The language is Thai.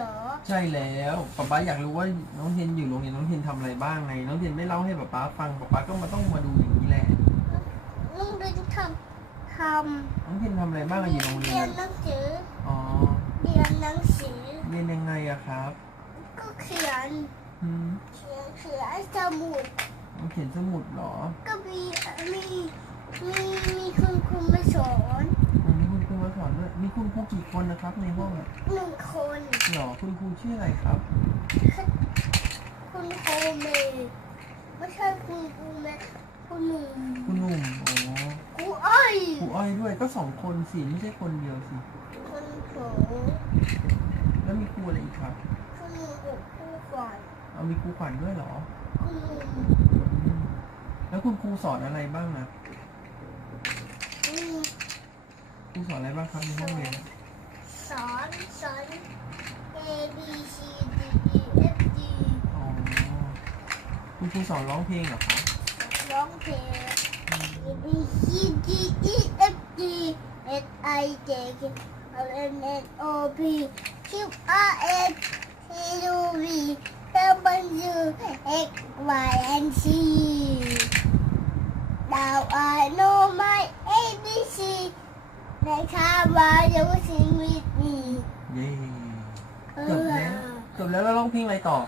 เหรอ ใช่แล้วป๊าป๊าอยากรู้ว่าน้องเทนอยู่โรงเรียนน้องเทนทำอะไรบ้างไง น้องเทนไม่เล่าให้ป๊าป๊าฟังป๊าป๊าก็มาต้องมาดูอย่างนี้แหละ ลุงเรียนทำทน้องเทนทำอะไรบ้างำอะอยู่โรงเรีเรียยนนหนังสืออ๋อเรียนหนังสือ เรียนยังไงอะครับก็เขียน อืมเขียนเขียนสมุดน้องเขียนสมุดเหรอ ก็มีมีมีมีคุณครูมาสอน อืมมีคุณครู มาสอนด้วยมีคุณครูกี่คนนะครับในห้องอะหนึ่งคนหรอคุณครูชื่ออะไรครับ คุณครูเมย์ไม่ใช่คุณครูเมย์คุณหนุ่มคุณหนุ่มอ๋อครูอ้อยครูอ้อยด้วยก็สองคนสิไม่ใช่คนเดียวสิคุณโถแล้วมีครูอะไรอีกครับคุณหนุ่มกับครูก่อนเอามีครูขวัญด้วยเหรอคุณหนุ่มอืมแล้วคุณครูสอนอะไรบ้างนะอืม ครูสอนอะไรบ้างครับในห้องเรียนสอนสอน A B C D E F G อ๋อคุณครูสอนร้องเพลงเหรอครับร้องเพลง A B C D E F G H I J K L M N O P Q R S T U V W X Y and Z Now I know my ABC ในคาบายุชีวิตนี้เย้จบแล้วจบแล้วแล้วร้องเพลงอะไรต่อ